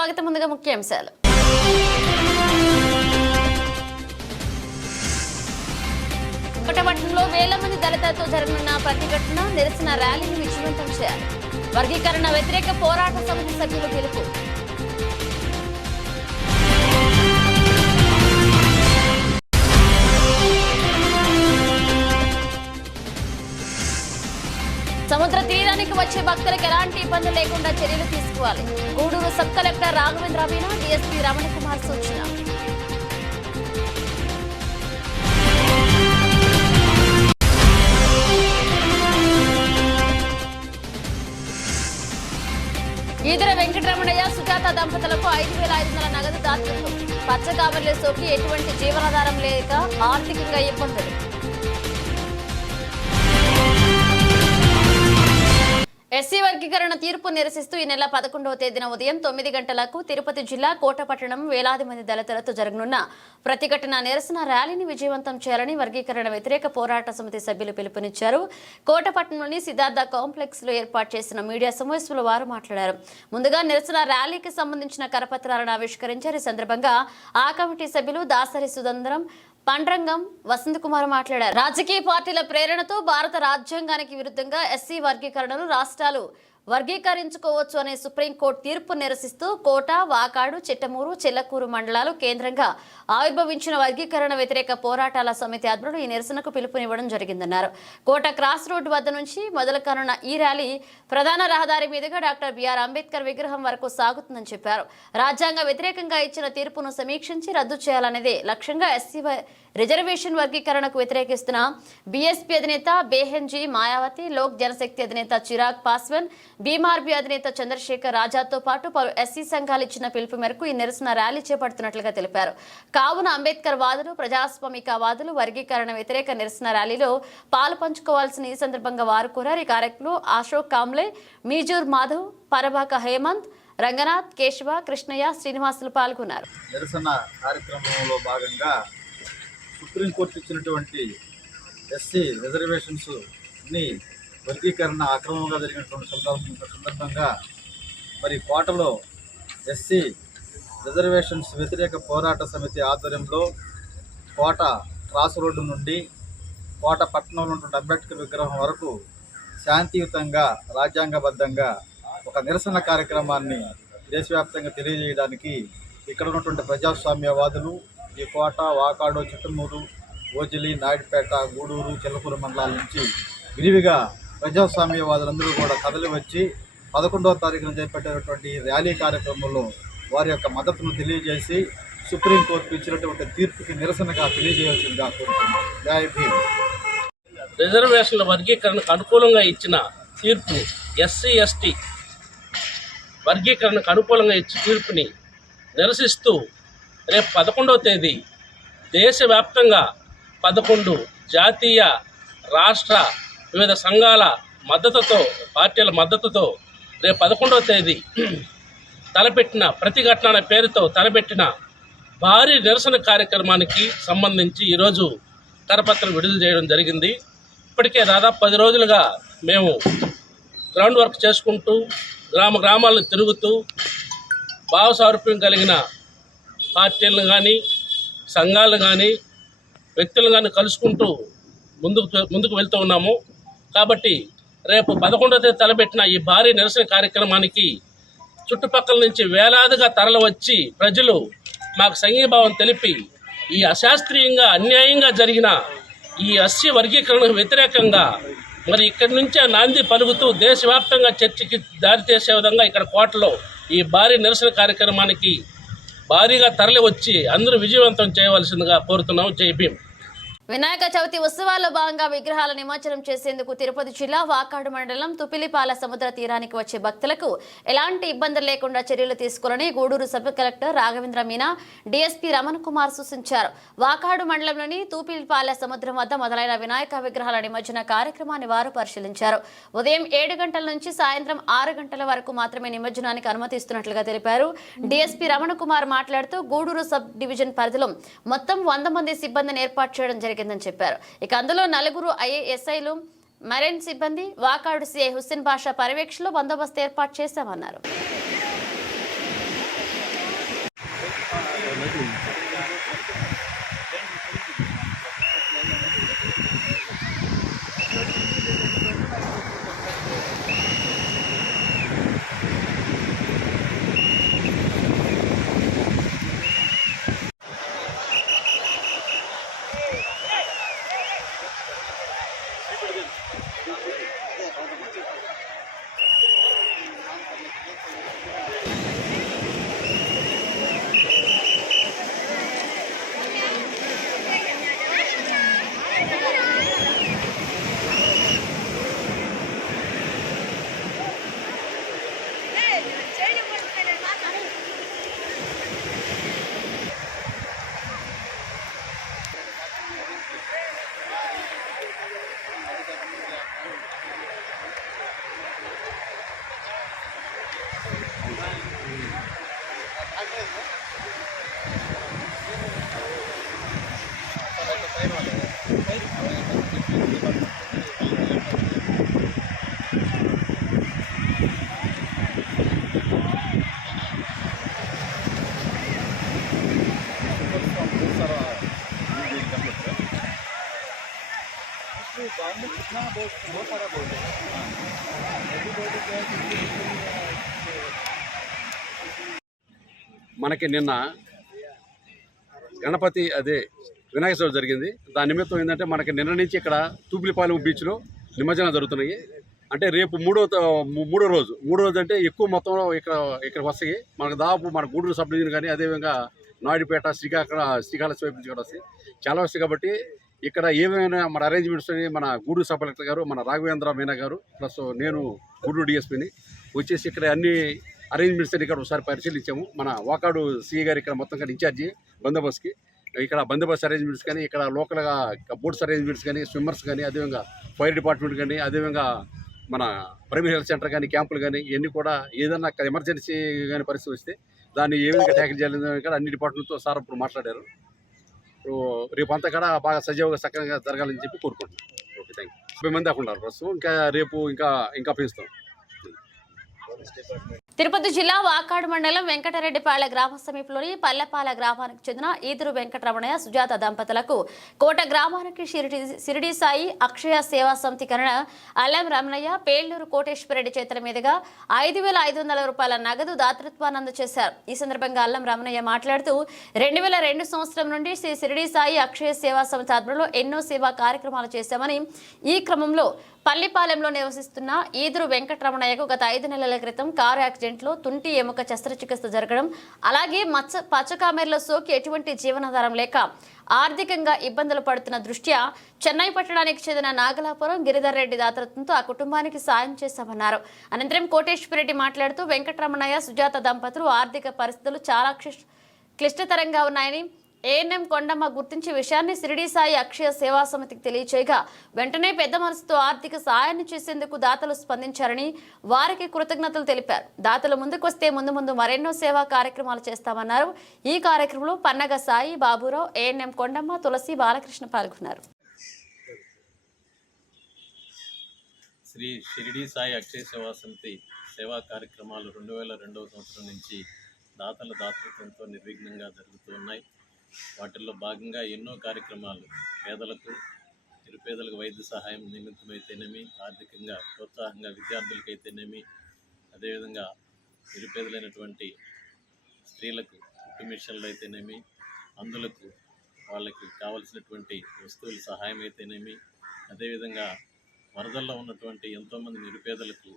స్వాగతం. ముందుగా ముఖ్యాంశాలు. కోటపట్నంలో వేల మంది దళితులతో జరగనున్న ప్రతిఘటన నిరసన ర్యాలీని విజయవంతం చేయాలి. వర్గీకరణ వ్యతిరేక పోరాట సమితి సభ్యులు పిలుపు. సముద్ర తీరానికి వచ్చే భక్తులకు ఎలాంటి ఇబ్బందులు లేకుండా చర్యలు తీసుకోవాలి. Gudur sub collector Raghavendra Meena DSP Ramana Kumar సూచన. ఈదర వెంకటరమణయ్య సుజాత దంపతులకు 5,500 నగదు దాతృత్వం. పచ్చకావర్లు సోకి ఎటువంటి జీవనాధారం లేక ఆర్థికంగా ఇబ్బందులు. ఎస్సీ వర్గీకరణ తీర్పు నిరసిస్తూ ఈ నెల 11వ తేదీన ఉదయం 9 గంటలకు తిరుపతి జిల్లా కోటపట్టణం వేలాది మంది దళితులతో జరగనున్న ప్రతిఘటన నిరసన ర్యాలీని విజయవంతం చేయాలని వర్గీకరణ వ్యతిరేక పోరాట సమితి సభ్యులు పిలుపునిచ్చారు. కోటపట్టణంలోని సిద్ధార్థ కాంప్లెక్స్ లో ఏర్పాటు చేసిన మీడియా సమావేశంలో వారు మాట్లాడారు. ముందుగా నిరసన ర్యాలీకి సంబంధించిన కరపత్రాలను ఆవిష్కరించారు. ఈ సందర్భంగా ఆ కమిటీ సభ్యులు దాసరి సుందరం, పండ్రంగం వసంతకుమార్ మాట్లాడారు. రాజకీయ పార్టీల ప్రేరణతో భారత రాజ్యాంగానికి విరుద్ధంగా ఎస్సీ వర్గీకరణను రాష్ట్రాలు వర్గీకరించుకోవచ్చు అనే సుప్రీంకోర్టు తీర్పు నిరసిస్తూ కోట, వాకాడు, చిట్టమూరు, చెల్లకూరు మండలాలు కేంద్రంగా ఆవిర్భవించిన వర్గీకరణ వ్యతిరేక పోరాటాల సమితి ఆధ్వర్యంలో ఈ నిరసనకు పిలుపునివ్వడం జరిగిందన్నారు. కోట క్రాస్ రోడ్డు వద్ద నుంచి మొదలు కానున్న ఈ ర్యాలీ ప్రధాన రహదారి మీదుగా డాక్టర్ బిఆర్ అంబేద్కర్ విగ్రహం వరకు సాగుతుందని చెప్పారు. రాజ్యాంగ వ్యతిరేకంగా ఇచ్చిన తీర్పును సమీక్షించి రద్దు చేయాలనేదే లక్ష్యంగా ఎస్సీ రిజర్వేషన్ వర్గీకరణకు వ్యతిరేకిస్తున్న బీఎస్పీ అధినేత బేహెన్జీ మాయావతి, లోక్ జనశక్తి అధినేత చిరాగ్ పాస్వాన్, బీమార్బీ అధినేత చంద్రశేఖర్ రాజాతో పాటు పలు ఎస్సీ సంఘాలు ఇచ్చిన పిలుపు మేరకు ఈ నిరసన ర్యాలీ చేపడుతున్నట్లుగా తెలిపారు. కావున అంబేద్కర్ వాదులు, ప్రజాస్వామిక వాదులు వర్గీకరణ వ్యతిరేక నిరసన ర్యాలీలో పాలు పంచుకోవాల్సిన ఈ సందర్భంగా వారు కోరారు. ఈ కార్యక్రమంలో అశోక్ కాంబ్లే, మీజూర్ మాధవ్, పరబాక హేమంత్, రంగనాథ్, కేశవ, కృష్ణయ్య, శ్రీనివాసులు పాల్గొన్నారు. నిరసన కార్యక్రమంలో భాగంగా సుప్రీంకోర్టు ఇచ్చినటువంటి ఎస్సీ రిజర్వేషన్స్ని వర్గీకరణ అక్రమంగా జరిగినటువంటి సందర్భంగా మరి కోటలో ఎస్సీ రిజర్వేషన్స్ వ్యతిరేక పోరాట సమితి ఆధ్వర్యంలో కోట క్రాస్ రోడ్డు నుండి కోట పట్టణంలో ఉన్నటువంటి అంబేద్కర్ విగ్రహం వరకు శాంతియుతంగా రాజ్యాంగబద్ధంగా ఒక నిరసన కార్యక్రమాన్ని దేశవ్యాప్తంగా తెలియజేయడానికి ఇక్కడ ఉన్నటువంటి ప్రజాస్వామ్యవాదులు ఈ కోట, వాకాడు, చిట్టమూరు, ఓజిలి, నాయుడుపేట, గూడూరు, చెల్లకూరు మండలాల నుంచి విరివిగా ప్రజాస్వామ్యవాదులందరూ కూడా కదలి వచ్చి 11వ తారీఖున చేపట్టేటువంటి ర్యాలీ కార్యక్రమంలో వారి యొక్క మద్దతును తెలియజేసి సుప్రీంకోర్టు ఇచ్చినటువంటి తీర్పుకి నిరసనగా తెలియజేయాల్సిందిగా కోరుతున్నాం. జై భీమ్. రిజర్వేషన్ల వర్గీకరణకు అనుకూలంగా ఇచ్చిన తీర్పు, ఎస్సీ ఎస్టీ వర్గీకరణకు అనుకూలంగా ఇచ్చిన తీర్పుని నిరసిస్తూ రేపు 11వ తేదీ దేశవ్యాప్తంగా 11 జాతీయ, రాష్ట్ర వివిధ సంఘాల మద్దతుతో, పార్టీల మద్దతుతో రేపు 11వ తేదీ తలపెట్టిన ప్రతిఘటన అనే పేరుతో తలపెట్టిన భారీ నిరసన కార్యక్రమానికి సంబంధించి ఈరోజు కరపత్రం విడుదల చేయడం జరిగింది. ఇప్పటికే దాదాపు 10 రోజులుగా మేము గ్రౌండ్ వర్క్ చేసుకుంటూ గ్రామాలను తిరుగుతూ భావసారూప్యం కలిగిన పార్టీలను కానీ, సంఘాలను కానీ, వ్యక్తులను కానీ కలుసుకుంటూ ముందుకు వెళ్తూ ఉన్నాము. కాబట్టి రేపు 11వ తేదీ తలపెట్టిన ఈ భారీ నిరసన కార్యక్రమానికి చుట్టుపక్కల నుంచి వేలాదిగా తరలి వచ్చి ప్రజలు మాకు సంఘీభావం తెలిపి ఈ అశాస్త్రీయంగా, అన్యాయంగా జరిగిన ఈ ఎస్సీ వర్గీకరణకు వ్యతిరేకంగా మరి ఇక్కడి నుంచే నాంది పలుకుతూ దేశవ్యాప్తంగా చర్చకి దారితీసే విధంగా ఇక్కడ కోటలో ఈ భారీ నిరసన కార్యక్రమానికి భారీగా తరలి వచ్చి అందరూ విజయవంతం చేయవలసిందిగా కోరుతున్నాం. జై భీమ్. వినాయక చవితి ఉత్సవాల్లో భాగంగా విగ్రహాల నిమజ్జనం చేసేందుకు తిరుపతి జిల్లా వాకాడు మండలం తుపిలిపాల సముద్ర తీరానికి వచ్చే భక్తులకు ఎలాంటి ఇబ్బందులు లేకుండా చర్యలు తీసుకోవాలని Gudur sub collector Raghavendra Meena DSP Ramana Kumar సూచించారు. వాకాడు మండలంలోని తుపిలిపాల సముద్రం వద్ద మొదలైన వినాయక విగ్రహాల నిమజ్జన కార్యక్రమాన్ని వారు పరిశీలించారు. ఉదయం 7 గంటల నుంచి సాయంత్రం 6 గంటల వరకు మాత్రమే నిమజ్జనానికి అనుమతిస్తున్నట్లుగా తెలిపారు. డీఎస్పీ రమణ కుమార్ మాట్లాడుతూ గూడూరు సబ్ డివిజన్ పరిధిలో మొత్తం 100 మంది సిబ్బందిని ఏర్పాటు చేయడం జరిగింది చెప్పారు. ఇక అందులో 4 ఐఏఎస్ఐలు, మెరైన్ సిబ్బంది, వాకాడు సిఐ హుస్సేన్ బాషా పర్యవేక్షణలో బందోబస్తు ఏర్పాటు చేశామన్నారు. మనకి నిన్న గణపతి అదే వినాయక చవితి జరిగింది. దాని నిమిత్తం ఏంటంటే మనకి నిన్న నుంచి ఇక్కడ తూపిలిపాలెం బీచ్లో నిమజ్జనం జరుగుతున్నాయి. అంటే రేపు మూడో రోజు అంటే ఎక్కువ మొత్తంలో ఇక్కడ వస్తాయి. మనకు దాదాపు మన గూడూరు సబ్ డివిజన్ కానీ అదేవిధంగా నాయుడుపేట శ్రీకాళహస్తి వైపు నుంచి కూడా వస్తాయి, చాలా వస్తాయి. కాబట్టి ఇక్కడ ఏమైనా మన అరేంజ్మెంట్స్ అని మన గూడూరు సబ్ కలెక్టర్ గారు, మన రాఘవేంద్ర మీనా గారు, ప్లస్ నేను గూడూరు డిఎస్పీని వచ్చేసి ఇక్కడ అన్ని అరేంజ్మెంట్స్ అని ఇక్కడ ఒకసారి పరిశీలించాము. మన వాకాడు సిఏ గారు ఇక్కడ మొత్తం కానీ ఇన్ఛార్జి బందోబస్తుకి, ఇక్కడ బందోబస్తు అరేంజ్మెంట్స్ కానీ, ఇక్కడ లోకల్గా బోట్స్ అరేంజ్మెంట్స్ కానీ, స్విమ్మర్స్ కానీ, అదేవిధంగా ఫైర్ డిపార్ట్మెంట్ కానీ, అదేవిధంగా మన ప్రైమరీ హెల్త్ సెంటర్ కానీ, క్యాంపులు కానీ ఇవన్నీ కూడా ఏదన్నా ఎమర్జెన్సీ కానీ పరిస్థితి వస్తే దాన్ని ఏ విధంగా ట్యాకిల్ చేయాలని కూడా అన్ని డిపార్ట్మెంట్తో సార్ ఇప్పుడు మాట్లాడారు. ఇప్పుడు రేపు అంతా కూడా బాగా సజీవంగా సక్రమంగా జరగాలని చెప్పి కోరుకుంటున్నాం. Okay, thank you. 50 మంది దాకా ఉన్నారు ప్రస్తుతం. ఇంకా రేపు ఇంకా పెంచుతాం. తిరుపతి జిల్లా వాకాడు మండలం వెంకటరెడ్డిపాళె గ్రామ సమీపంలోని పల్లెపాల గ్రామానికి చెందిన ఈదురు వెంకటరమణయ్య సుజాత దంపతులకు కోట గ్రామానికి సిరిడి సాయి అక్షయ సేవా సమితి కరణ అల్లం రమణయ్య పేళ్లూరు కోటేశ్వరరెడ్డి చేతుల మీదుగా 5,500 రూపాయల నగదు దాతృత్వాన్ని అందజేశారు. ఈ సందర్భంగా అల్లం రమణయ్య మాట్లాడుతూ 2002 సంవత్సరం నుండి శ్రీ సిరిడి సాయి అక్షయ సేవా సమితి ఆధ్వర్యంలో ఎన్నో సేవా కార్యక్రమాలు చేశామని, ఈ క్రమంలో పల్లిపాలెంలో నివసిస్తున్న ఈదురు వెంకటరమణయ్యకు గత 5 నెలల క్రితం కారు యాక్సిడెంట్లో తుంటి ఎముక శస్త్రచికిత్స జరగడం, అలాగే పచ్చకామెర్ల సోకి ఎటువంటి జీవనాధారం లేక ఆర్థికంగా ఇబ్బందులు పడుతున్న దృష్ట్యా చెన్నై పట్టణానికి చెందిన నాగలాపురం గిరిధర్ రెడ్డి దాతృత్వంతో ఆ కుటుంబానికి సాయం చేశామన్నారు. అనంతరం కోటేశ్వరరెడ్డి మాట్లాడుతూ వెంకటరమణయ్య సుజాత దంపతులు ఆర్థిక పరిస్థితులు చాలా క్లిష్టతరంగా ఉన్నాయని, ఏఎన్ఎం కొండమ్మ గుర్తించే విషయాన్ని సిరిడి సాయి అక్షయ సేవా సమితికి తెలియచేయగా వెంటనే పెద్ద మనసుతో ఆర్థిక సహాయాన్ని చేసేందుకు దాతలు స్పందించారని వారికి కృతజ్ఞతలు తెలిపారు. దాతలు ముందుకొస్తే ముందు మరెన్నో సేవా కార్యక్రమాలు చేస్తామన్నారు. ఈ కార్యక్రమంలో పన్నగ సాయి, బాబురావు, ఏఎన్ఎం కొండమ్మ, తులసి, బాలకృష్ణ పాల్గొన్నారు. శ్రీ షిరిడి సాయి అక్షయ సేవా సమితి సేవా కార్యక్రమాలు 2002వ సంవత్సరం నుంచి దాతల దాతృత్వంతో నిర్విఘ్నంగా జరుగుతూ ఉన్నాయి. వాటిల్లో భాగంగా ఎన్నో కార్యక్రమాలు పేదలకు, నిరుపేదలకు వైద్య సహాయం నిమిత్తమైతేనేమి, ఆర్థికంగా ప్రోత్సాహంగా విద్యార్థులకైతేనేమి, అదేవిధంగా నిరుపేదలైనటువంటి స్త్రీలకు కుట్టు మిషన్లు అయితేనేమి, అందులకు వాళ్ళకి కావలసినటువంటి వస్తువుల సహాయం అయితేనేమి, అదేవిధంగా వరదల్లో ఉన్నటువంటి ఎంతోమంది నిరుపేదలకు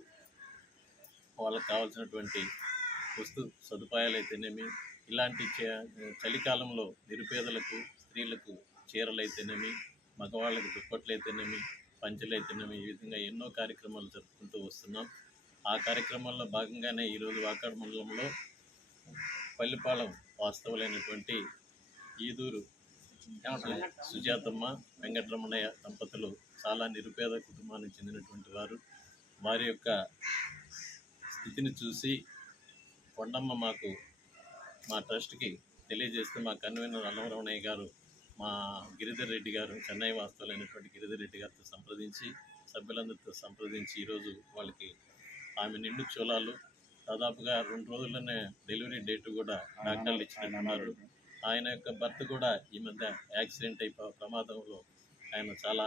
వాళ్ళకు కావాల్సినటువంటి వస్తు సదుపాయాలు అయితేనేమి, ఇలాంటి చలికాలంలో నిరుపేదలకు, స్త్రీలకు చీరలు అయితేనేమి, మగవాళ్ళకి దుప్పట్లు అయితేనేమి, పంచెలు అయితేనేమి, ఈ విధంగా ఎన్నో కార్యక్రమాలు జరుపుకుంటూ వస్తున్నాం. ఆ కార్యక్రమాల్లో భాగంగానే ఈరోజు వాకాడు మండలంలో పల్లిపాలెం వాస్తవులైనటువంటి ఈదూరు సుజాతమ్మ, వెంకటరమణయ్య దంపతులు చాలా నిరుపేద కుటుంబానికి చెందినటువంటి వారు. వారి యొక్క స్థితిని చూసి కొండమ్మ మా ట్రస్ట్కి తెలియజేస్తే మా కన్వీనర్ అల్లం రమణయ్య గారు, మా గిరిధర్ రెడ్డి గారు, చెన్నై వాస్తవులైనటువంటి గిరిధర్ రెడ్డి గారితో సంప్రదించి, సభ్యులందరితో సంప్రదించి ఈరోజు వాళ్ళకి ఆమె నిండు చూలాలు దాదాపుగా 2 రోజుల్లోనే డెలివరీ డేట్ కూడా డాక్టర్లు ఇచ్చినట్టున్నారు. ఆయన యొక్క భర్త కూడా ఈ మధ్య యాక్సిడెంట్ ప్రమాదంలో ఆయన చాలా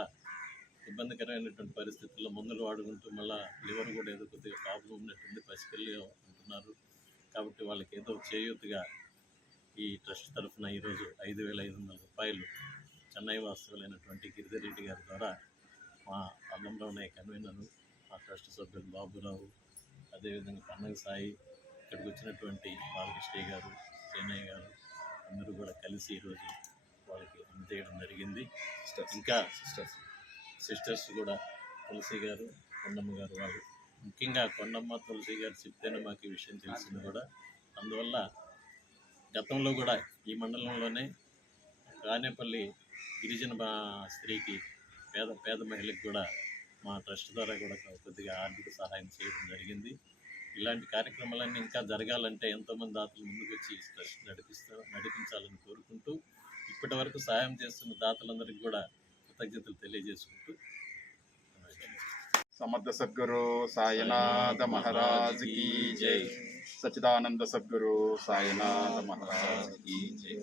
ఇబ్బందికరమైనటువంటి పరిస్థితుల్లో మందులు వాడుకుంటూ మళ్ళీ లివర్ కూడా ఏదో కొద్దిగా ప్రాబ్లం ఉన్నట్టుంది, పసిపిల్లి అంటున్నారు. కాబట్టి వాళ్ళకి ఏదో చేయూతగా ఈ ట్రస్ట్ తరఫున ఈరోజు 5,500 రూపాయలు చెన్నై వాస్తవులైనటువంటి గిరిధర్ రెడ్డి గారి ద్వారా మా అల్లంరావు నాయక్ కన్వీనరు, మా ట్రస్ట్ సభ్యులు బాబురావు, అదేవిధంగా పన్నగ సాయి, ఇక్కడికి వచ్చినటువంటి బాలకృష్ణ గారు, సేనయ్య గారు అందరూ కూడా కలిసి ఈరోజు వాళ్ళకి అందజేయడం జరిగింది. ఇంకా సిస్టర్స్ కూడా తులసి గారు, కొండమ్మ గారు, వాళ్ళు ముఖ్యంగా కొండమ్మ తులసి గారు చెప్తేనే మాకు ఈ విషయం తెలిసింది కూడా. అందువల్ల గతంలో కూడా ఈ మండలంలోనే రానేపల్లి గిరిజన స్త్రీకి పేద మహిళకి కూడా మా ట్రస్ట్ ద్వారా కూడా కొద్దిగా ఆర్థిక సహాయం చేయడం జరిగింది. ఇలాంటి కార్యక్రమాలన్నీ ఇంకా జరగాలంటే ఎంతోమంది దాతలు ముందుకు వచ్చి ట్రస్ట్ నడిపించాలని కోరుకుంటూ ఇప్పటి వరకు సహాయం చేస్తున్న దాతలందరికీ కూడా కృతజ్ఞతలు తెలియజేసుకుంటూ సమర్థ సద్గురు సాయినాథ మహారాజ్ కీ జై. సచ్చిదానంద సద్గురు సాయినాథ మహారాజ్ కీ జై.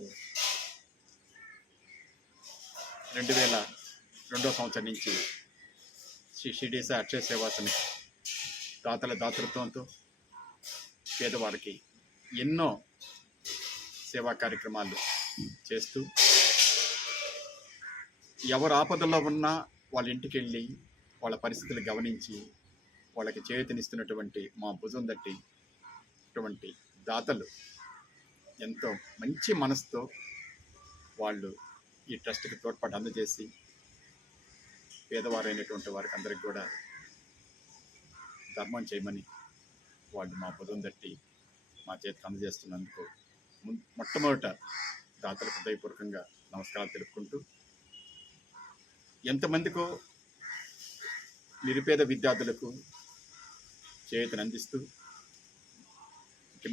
2002 సంవత్సరం నుంచి శ్రీ షిరిడి సాయి అక్షయ సేవా సమితి దాతల దాతృత్వంతో పేదవారికి ఎన్నో సేవా కార్యక్రమాలు చేస్తూ ఎవరు ఆపదల్లో ఉన్నా వాళ్ళ ఇంటికి వెళ్ళి వాళ్ళ పరిస్థితులు గమనించి వాళ్ళకి చేయూతనిస్తున్నటువంటి మా భుజం తట్టినటువంటి దాతలు ఎంతో మంచి మనసుతో వాళ్ళు ఈ ట్రస్ట్కి తోడ్పాటు అందజేసి పేదవారైనటువంటి వారికి అందరికి కూడా ధర్మం చేయమని వాళ్ళు మా భుజం తట్టి మా చేతికి అందజేస్తున్నందుకు మొట్టమొదట దాతలకు హృదయపూర్వకంగా నమస్కారాలు తెలుపుకుంటూ ఎంతమందికో నిరుపేద విద్యార్థులకు చేయూతను అందిస్తూ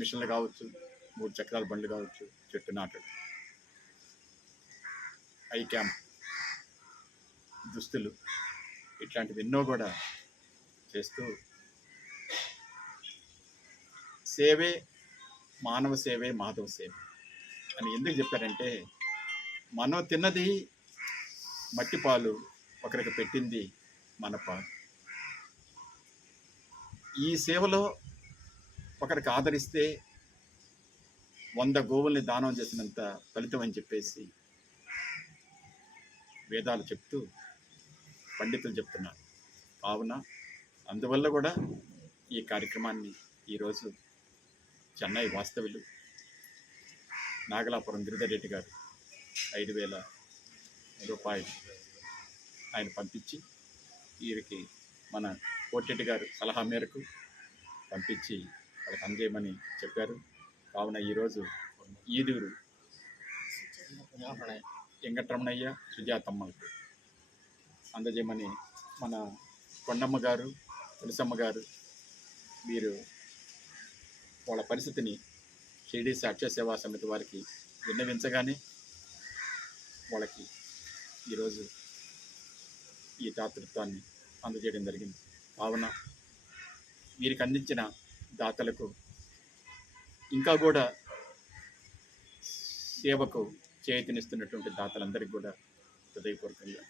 మిషన్లు కావచ్చు, 3 చక్రాల బండ్లు కావచ్చు, చెట్టు నాటడం, ఐ క్యాంప్, దుస్తులు, ఇట్లాంటివి ఎన్నో కూడా చేస్తూ సేవే మానవ సేవే మాధవ సేవ అని ఎందుకు చెప్పారంటే, మనం తిన్నది మట్టి పాలు, ఒకరికి పెట్టింది మన పాలు. ఈ సేవలో ఒకరికి ఆదరిస్తే 100 గోవుల్ని దానం చేసినంత ఫలితం అని చెప్పేసి వేదాలు చెప్తూ పండితులు చెప్తున్నారు. కావున అందువల్ల కూడా ఈ కార్యక్రమాన్ని ఈరోజు చెన్నై వాస్తవ్యులు నాగలాపురం గిరిధర్ రెడ్డి గారు 5,000 రూపాయలు ఆయన పంపించి వీరికి మన కోటిరెడ్డి గారు సలహా మేరకు పంపించి వాళ్ళకి అందజేయమని చెప్పారు. కావున ఈరోజు ఈదూరు వెంకటరమణయ్య, సుజాతమ్మకు అందజేయమని మన కొండమ్మ గారు, తులసమ్మ గారు వీరు వాళ్ళ పరిస్థితిని షిరిడి సాయి అక్షయ సేవా సమితి వారికి విన్నవించగానే వాళ్ళకి ఈరోజు ఈ దాతృత్వాన్ని అందజేయడం జరిగింది. కావున వీరికి అందించిన దాతలకు ఇంకా కూడా సేవకు చేయూతనిస్తున్నటువంటి దాతలందరికీ కూడా హృదయపూర్వకంగా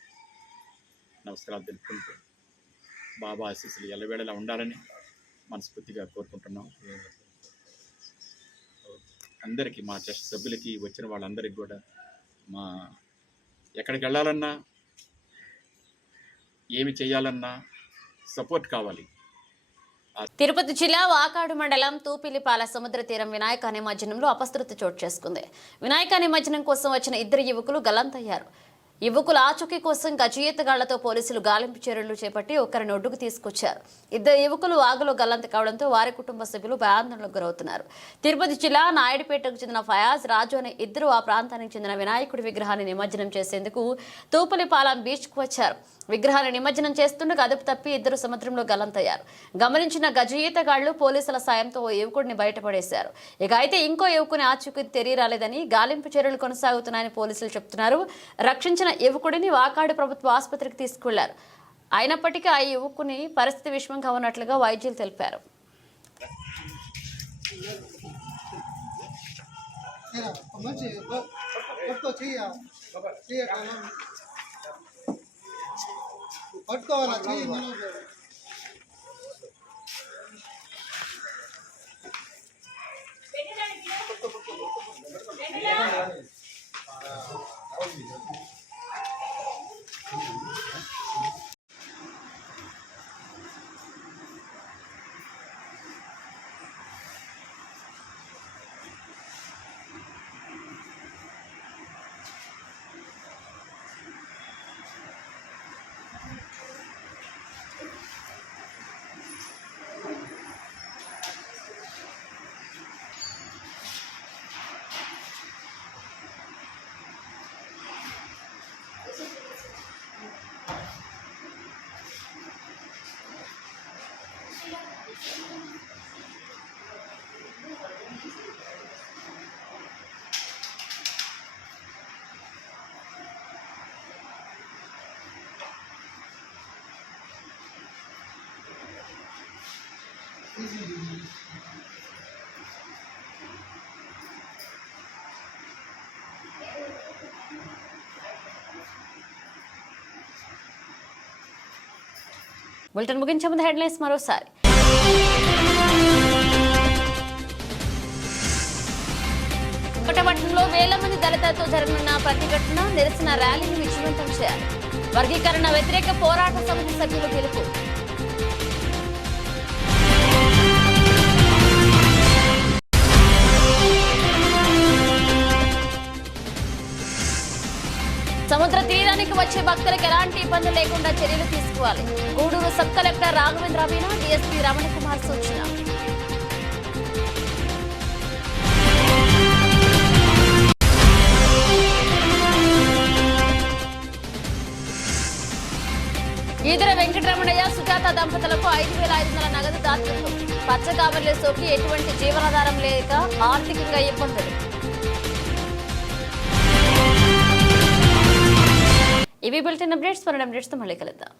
నమస్కారాలు తెలుపుకుంటూ బాబా ఆశీస్సులు ఎల్లవేళలా ఉండాలని మనస్ఫూర్తిగా కోరుకుంటున్నాం. అందరికీ, మా ట్రస్ట్ సభ్యులకి, వచ్చిన వాళ్ళందరికీ కూడా మా ఎక్కడికి వెళ్ళాలన్నా ఏమి చేయాలన్నా సపోర్ట్ కావాలి. తిరుపతి జిల్లా వాకాడు మండలం తూపిలిపాల సముద్ర తీరం వినాయక నిమజ్జనంలో అపశృతి చోటు చేసుకుంది. వినాయక నిమజ్జనం కోసం వచ్చిన 2 యువకులు గల్లంతయ్యారు. యువకుల ఆచూకీ కోసం గజఈతగాళ్లతో పోలీసులు గాలింపు చర్యలు చేపట్టి ఒకరిని ఒడ్డుకు తీసుకొచ్చారు. 2 యువకులు వాగులో గల్లంత కావడంతో వారి కుటుంబ సభ్యులు భయాందోళనకు గురవుతున్నారు. తిరుపతి జిల్లా నాయుడుపేటకు చెందిన ఫయాజ్, రాజు అనే 2 ఆ ప్రాంతానికి చెందిన వినాయకుడి విగ్రహాన్ని నిమజ్జనం చేసేందుకు తూపులిపాలెం బీచ్కు వచ్చారు. విగ్రహాన్ని నిమజ్జనం చేస్తుండగా అదుపు తప్పి 2 సముద్రంలో గల్లంతయ్యారు. గమనించిన గజఈతగాళ్లు పోలీసుల సాయంతో ఓ యువకుడిని బయటపడేశారు. ఇక అయితే ఇంకో యువకుని ఆచూకీ తెలియరాలేదని గాలింపు చర్యలు కొనసాగుతున్నాయని పోలీసులు చెబుతున్నారు. రక్షించిన యువకుడిని వాకాడు ప్రభుత్వ ఆసుపత్రికి తీసుకువెళ్లారు. అయినప్పటికీ ఆ యువకుని పరిస్థితి విషమంగా ఉన్నట్లుగా వైద్యులు తెలిపారు. మంచి పట్టుకోవాలా చెయ్యి బులెటిన్ ముగించే ముందు హెడ్లైన్స్ మరోసారి. కోటపట్నంలో వేల మంది దళితులతో జరగనున్న ప్రతిఘటన నిరసన ర్యాలీని విజయవంతం చేయాలి. వర్గీకరణ వ్యతిరేక పోరాట సమితి సభ్యులు పిలుపు. సముద్ర తీరానికి వచ్చే భక్తులకు ఎలాంటి ఇబ్బందులు లేకుండా చర్యలు తీసుకోవాలి. Gudur sub collector Raghavendra Meena DSP Ramana Kumar సూచన. ఈదర వెంకటరమణయ్య సుజాత దంపతులకు 5,500 నగదు దాతృత్వం. పచ్చకామర్లు సోకి ఎటువంటి జీవనాధారం లేక ఆర్థికంగా ఇబ్బందులు. ఇవి బులెటిన్ అప్డేట్స్. మరో అప్డేట్స్తో మళ్ళీ కలుద్దాం.